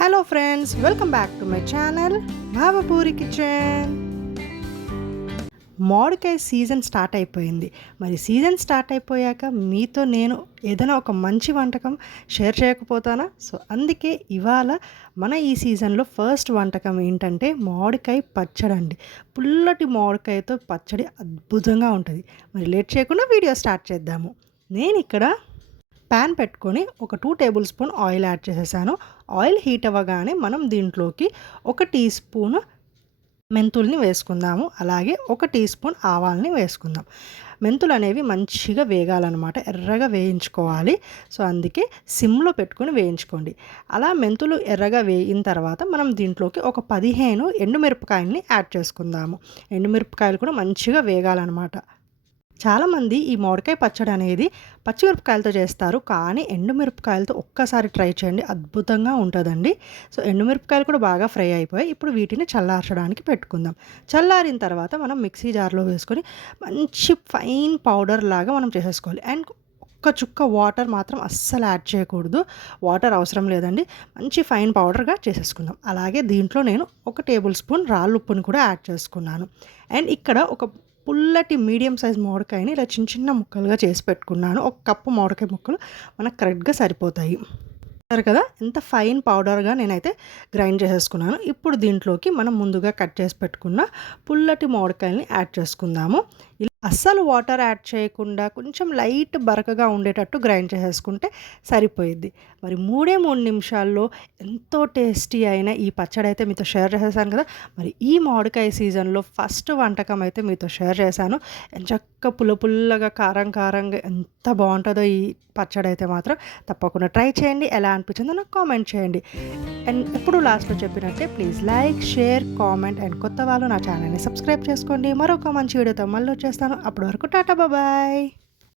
Hello friends, welcome back to my channel Bhavapuri kitchen. మామిడికాయ season start అయిపోయింది. మరి season start అయిపోయాక మీతో నేను ఏదైనా ఒక మంచి వంటకం షేర్ చేయకపోతానా? సో అందుకే ఇవాళ మన ఈ సీజన్లో ఫస్ట్ వంటకం ఏంటంటే మామిడికాయ పచ్చడి అండి. పుల్లటి మామిడికాయతో పచ్చడి అద్భుతంగా ఉంటుంది. మరి లేట్ చేయకుండా వీడియో స్టార్ట్ చేద్దాము. నేను ఇక్కడ ప్యాన్ పెట్టుకొని ఒక 2 టేబుల్ స్పూన్ ఆయిల్ యాడ్ చేసేసాను. ఆయిల్ హీట్ అవ్వగానే మనం దీంట్లోకి 1 టీ స్పూన్ మెంతుల్ని వేసుకుందాము. అలాగే 1 టీ స్పూన్ ఆవాల్ని వేసుకుందాం. మెంతులు అనేవి మంచిగా వేగాలన్నమాట, ఎర్రగా వేయించుకోవాలి. సో అందుకే సిమ్లో పెట్టుకొని వేయించుకోండి. అలా మెంతులు ఎర్రగా వేయిన తర్వాత మనం దీంట్లోకి ఒక 15 ఎండుమిరపకాయల్ని యాడ్ చేసుకుందాము. ఎండుమిరపకాయలు కూడా మంచిగా వేగాలన్నమాట. చాలామంది ఈ మామిడికాయ పచ్చడి అనేది పచ్చిమిరపకాయలతో చేస్తారు, కానీ ఎండుమిరపకాయలతో ఒక్కసారి ట్రై చేయండి, అద్భుతంగా ఉంటుందండి. సో ఎండుమిరపకాయలు కూడా బాగా ఫ్రై అయిపోయాయి. ఇప్పుడు వీటిని చల్లార్చడానికి పెట్టుకుందాం. చల్లారిన తర్వాత మనం మిక్సీ జార్లో వేసుకొని మంచి ఫైన్ పౌడర్ లాగా మనం చేసేసుకోవాలి. అండ్ ఒక్క చుక్క వాటర్ మాత్రం అస్సలు యాడ్ చేయకూడదు. వాటర్ అవసరం లేదండి, మంచి ఫైన్ పౌడర్గా చేసేసుకుందాం. అలాగే దీంట్లో నేను 1 టేబుల్ స్పూన్ రాళ్ళుప్పుని కూడా యాడ్ చేసుకున్నాను. అండ్ ఇక్కడ ఒక పుల్లటి మీడియం సైజ్ మామిడికాయని ఇలా చిన్న చిన్న ముక్కలుగా చేసి పెట్టుకున్నాను. 1 కప్పు మామిడికాయ ముక్కలు మనకు కరెక్ట్గా సరిపోతాయి. సరే కదా, ఎంత ఫైన్ పౌడర్గా నేనైతే గ్రైండ్ చేసేసుకున్నాను. ఇప్పుడు దీంట్లోకి మనం ముందుగా కట్ చేసి పెట్టుకున్న పుల్లటి మామిడికాయల్ని యాడ్ చేసుకుందాము. ఇలా అస్సలు వాటర్ యాడ్ చేయకుండా కొంచెం లైట్ బరకగా ఉండేటట్టు గ్రైండ్ చేసేసుకుంటే సరిపోయిద్ది. మరి 3 నిమిషాల్లో ఎంతో టేస్టీ అయిన ఈ పచ్చడి అయితే మీతో షేర్ చేసేసాను కదా. మరి ఈ మామిడికాయ సీజన్లో ఫస్ట్ వంటకం అయితే మీతో షేర్ చేశాను. ఎంచక్క పుల్లగా కారంగా ఎంత బాగుంటుందో ఈ పచ్చడి అయితే మాత్రం తప్పకుండా ట్రై చేయండి. ఎలా అనిపించిందో నాకు కామెంట్ చేయండి. అండ్ ఎప్పుడు లాస్ట్లో చెప్పినట్టే please like, share, comment. And కొత్త వాళ్ళు నా ఛానల్ని సబ్స్క్రైబ్ చేసుకోండి. మరొక మంచి వీడియోతో మళ్ళీ వచ్చేస్తాను. అప్పటి వరకు టాటా, బాయ్.